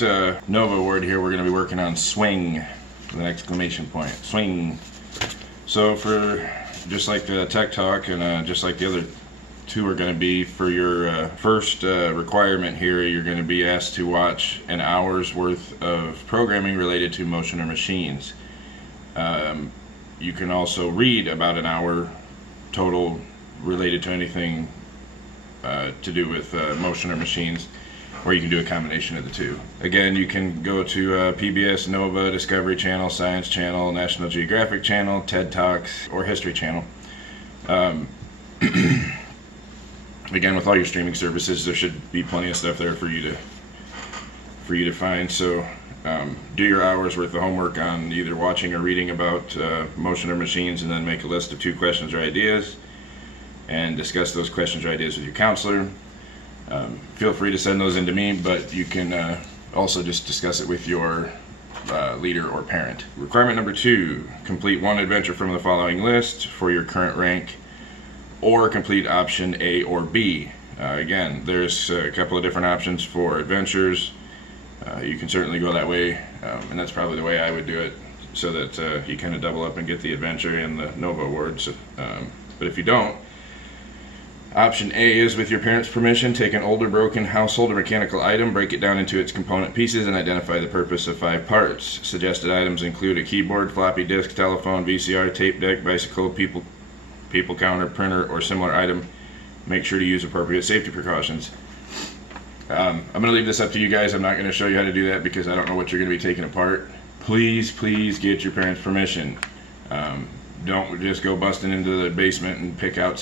next Nova word here, we're going to be working on swing with an exclamation point. Swing. So for just like Tech Talk and just like the other two are going to be, for your first requirement here, you're going to be asked to watch an hour's worth of programming related to motion or machines. You can also read about an hour total related to anything to do with motion or machines, or you can do a combination of the two. Again, you can go to PBS, Nova, Discovery Channel, Science Channel, National Geographic Channel, TED Talks, or History Channel. Again, with all your streaming services, there should be plenty of stuff there for you to find. So do your hours worth of homework on either watching or reading about motion or machines, and then make a list of 2 questions or ideas and discuss those questions or ideas with your counselor. Feel free to send those in to me, but you can also just discuss it with your leader or parent. Requirement number 2, complete 1 adventure from the following list for your current rank, or complete option A or B. Again, there's a couple of different options for adventures. You can certainly go that way, and that's probably the way I would do it, so that you kind of double up and get the adventure and the Nova awards. But if you don't, option A is, with your parents' permission, take an older broken household or mechanical item, break it down into its component pieces, and identify the purpose of 5 parts. Suggested items include a keyboard, floppy disk, telephone, VCR, tape deck, bicycle, people counter, printer, or similar item. Make sure to use appropriate safety precautions. I'm going to leave this up to you guys. I'm not going to show you how to do that because I don't know what you're going to be taking apart. Please get your parents' permission. Don't just go busting into the basement and pick out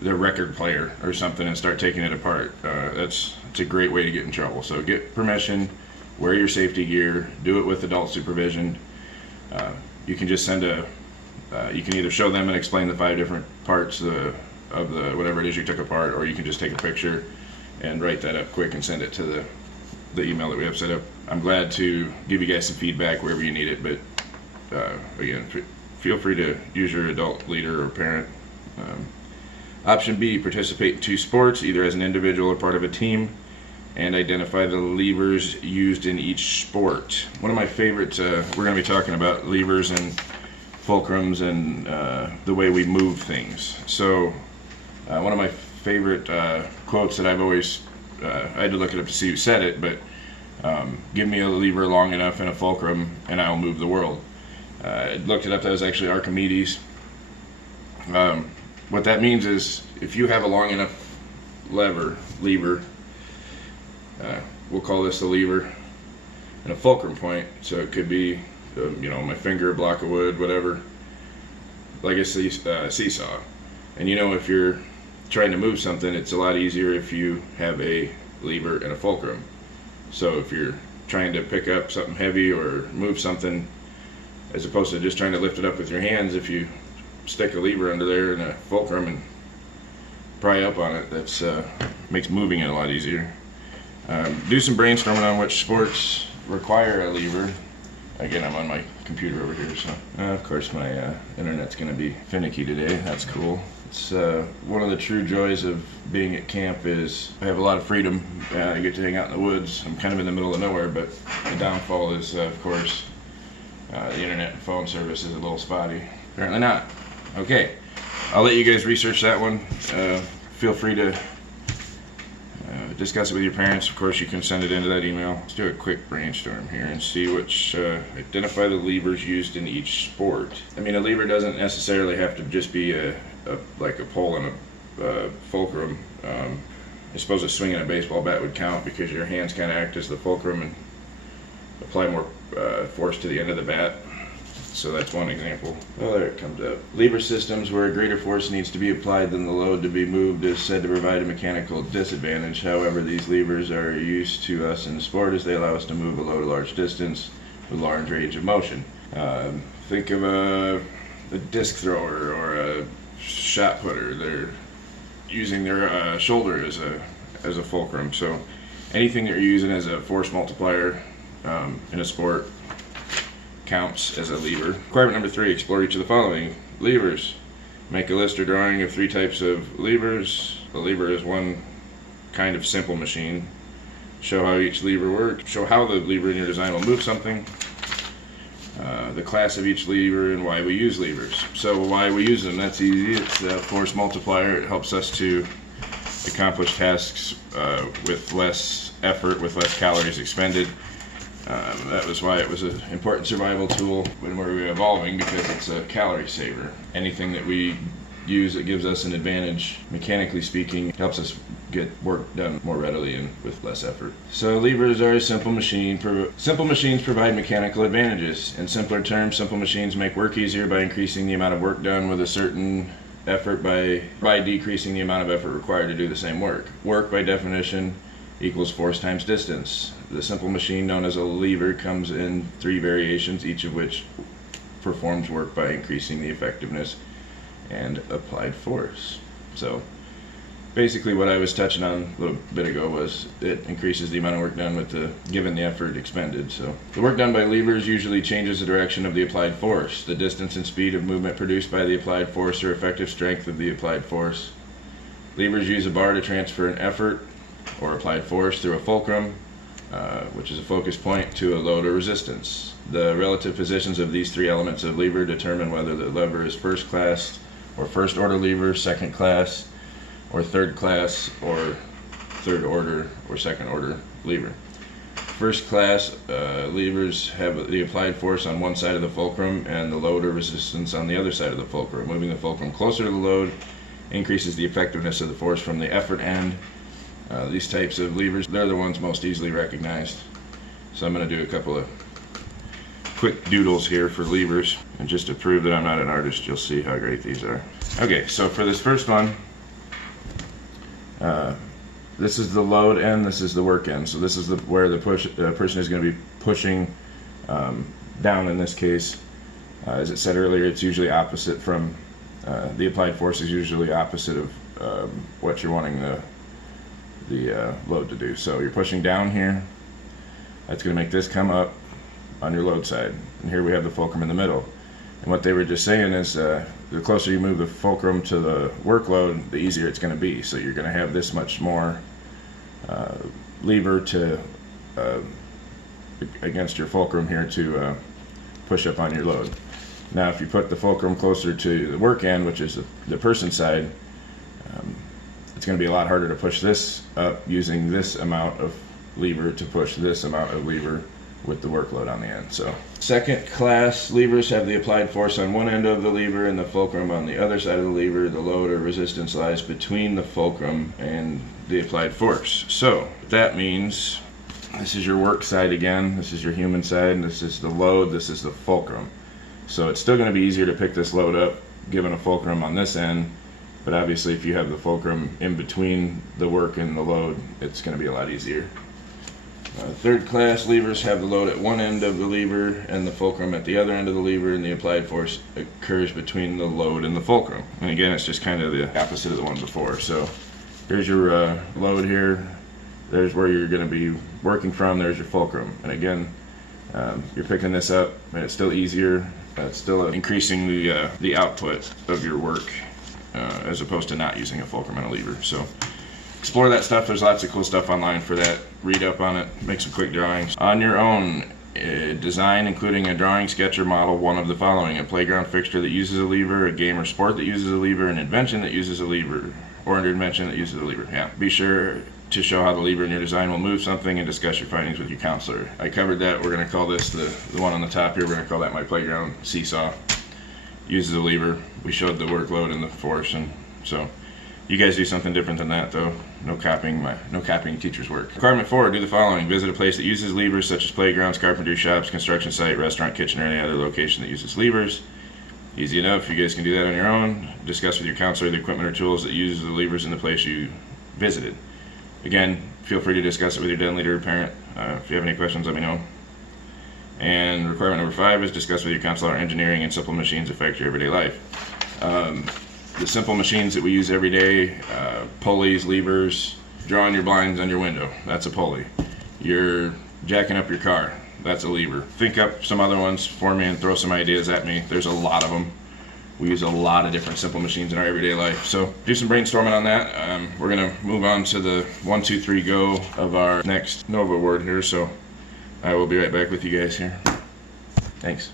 the record player or something and start taking it apart. It's a great way to get in trouble. So get permission, wear your safety gear, do it with adult supervision. You can just send you can either show them and explain the 5 different parts of the whatever it is you took apart, or you can just take a picture and write that up quick and send it to the email that we have set up. I'm glad to give you guys some feedback wherever you need it, but again, feel free to use your adult leader or parent. Option B, participate in 2 sports, either as an individual or part of a team, and identify the levers used in each sport. One of my favorites, we're going to be talking about levers and fulcrums and the way we move things. So one of my favorite quotes that I've always, I had to look it up to see who said it, but give me a lever long enough and a fulcrum and I'll move the world. I looked it up, that was actually Archimedes. What that means is, if you have a long enough lever, we'll call this the lever, and a fulcrum point, so it could be my finger, a block of wood, whatever, like a seesaw. And if you're trying to move something, it's a lot easier if you have a lever and a fulcrum. So if you're trying to pick up something heavy or move something, as opposed to just trying to lift it up with your hands, if you stick a lever under there and a fulcrum and pry up on it, that's makes moving it a lot easier. Do some brainstorming on which sports require a lever. Again, I'm on my computer over here, so of course my internet's going to be finicky today. That's cool. It's one of the true joys of being at camp is I have a lot of freedom. I get to hang out in the woods. I'm kind of in the middle of nowhere, but the downfall is, of course, the internet and phone service is a little spotty. Apparently not. Okay, I'll let you guys research that one. Feel free to discuss it with your parents. Of course, you can send it into that email. Let's do a quick brainstorm here and see which, identify the levers used in each sport. I mean, a lever doesn't necessarily have to just be like a pole and a fulcrum. I suppose a swing and a baseball bat would count because your hands kind of act as the fulcrum and apply more force to the end of the bat. So that's one example. Oh, there it comes up. Lever systems where a greater force needs to be applied than the load to be moved is said to provide a mechanical disadvantage. However, these levers are used to us in the sport as they allow us to move a load a large distance with large range of motion. Think of a disc thrower or a shot putter. They're using their shoulder as a fulcrum. So anything that you're using as a force multiplier in a sport counts as a lever. Requirement number 3, explore each of the following. Levers. Make a list or drawing of 3 types of levers. A lever is one kind of simple machine. show how each lever works, show how the lever in your design will move something, the class of each lever, and why we use levers. So why we use them, that's easy. It's a force multiplier. It helps us to accomplish tasks with less effort, with less calories expended. That was why it was an important survival tool when we were evolving, because it's a calorie saver. Anything that we use that gives us an advantage, mechanically speaking, helps us get work done more readily and with less effort. So levers are a simple machine. Simple machines provide mechanical advantages. In simpler terms, simple machines make work easier by increasing the amount of work done with a certain effort by decreasing the amount of effort required to do the same work. Work, by definition, equals force times distance. The simple machine known as a lever comes in 3 variations, each of which performs work by increasing the effectiveness and applied force. So basically what I was touching on a little bit ago was it increases the amount of work done with given the effort expended. So the work done by levers usually changes the direction of the applied force, the distance and speed of movement produced by the applied force, or effective strength of the applied force. Levers use a bar to transfer an effort or applied force through a fulcrum, which is a focus point, to a load or resistance. The relative positions of these 3 elements of lever determine whether the lever is first class or first order lever, second class or third class, or third order or second order lever. First class levers have the applied force on one side of the fulcrum and the load or resistance on the other side of the fulcrum. Moving the fulcrum closer to the load increases the effectiveness of the force from the effort end. These types of levers, they're the ones most easily recognized. So I'm going to do a couple of quick doodles here for levers, and just to prove that I'm not an artist, you'll see how great these are. Okay, so for this first one, this is the load end, this is the work end. So this is where the person is going to be pushing down in this case. As it said earlier, it's usually opposite from, the applied force is usually opposite of what you're wanting the load to do. So you're pushing down here, that's going to make this come up on your load side, and here we have the fulcrum in the middle. And what they were just saying is the closer you move the fulcrum to the workload, the easier it's going to be. So you're going to have this much more lever to against your fulcrum here to push up on your load. Now if you put the fulcrum closer to the work end, which is the person side, it's going to be a lot harder to push this up using this amount of lever to push this amount of lever with the workload on the end. So second class levers have the applied force on one end of the lever and the fulcrum on the other side of the lever. The load or resistance lies between the fulcrum and the applied force. So that means this is your work side again, this is your human side, and this is the load, this is the fulcrum. So it's still going to be easier to pick this load up given a fulcrum on this end, but obviously if you have the fulcrum in between the work and the load, it's going to be a lot easier. Third class levers have the load at one end of the lever and the fulcrum at the other end of the lever, and the applied force occurs between the load and the fulcrum. And again, it's just kind of the opposite of the one before. So here's your load here, there's where you're going to be working from, there's your fulcrum. And again, you're picking this up and it's still easier, it's still increasing the output of your work as opposed to not using a fulcrum and a lever. So explore that stuff. There's lots of cool stuff online for that. Read up on it, make some quick drawings on your own. Design, including a drawing, sketch, or model one of the following: a playground fixture that uses a lever, a game or sport that uses a lever, an invention that uses a lever, or an invention that uses a lever. Yeah. Be sure to show how the lever in your design will move something and discuss your findings with your counselor. I covered that. We're going to call this the one on the top here. We're going to call that my playground seesaw. Uses a lever. We showed the workload and the force, and so you guys do something different than that, though. No copying teacher's work. Requirement 4, do the following: visit a place that uses levers, such as playgrounds, carpentry shops, construction site, restaurant, kitchen, or any other location that uses levers. Easy enough. You guys can do that on your own. Discuss with your counselor the equipment or tools that uses the levers in the place you visited. Again, feel free to discuss it with your den leader or parent. If you have any questions, let me know. And requirement number 5 is discuss with your counselor how engineering and simple machines affect your everyday life. The simple machines that we use every day, pulleys, levers, drawing your blinds on your window, that's a pulley. You're jacking up your car, that's a lever. Think up some other ones for me and throw some ideas at me. There's a lot of them. we use a lot of different simple machines in our everyday life. So do some brainstorming on that. We're gonna move on to the 1, 2, 3 go of our next Nova word here. So I will be right back with you guys here. Thanks.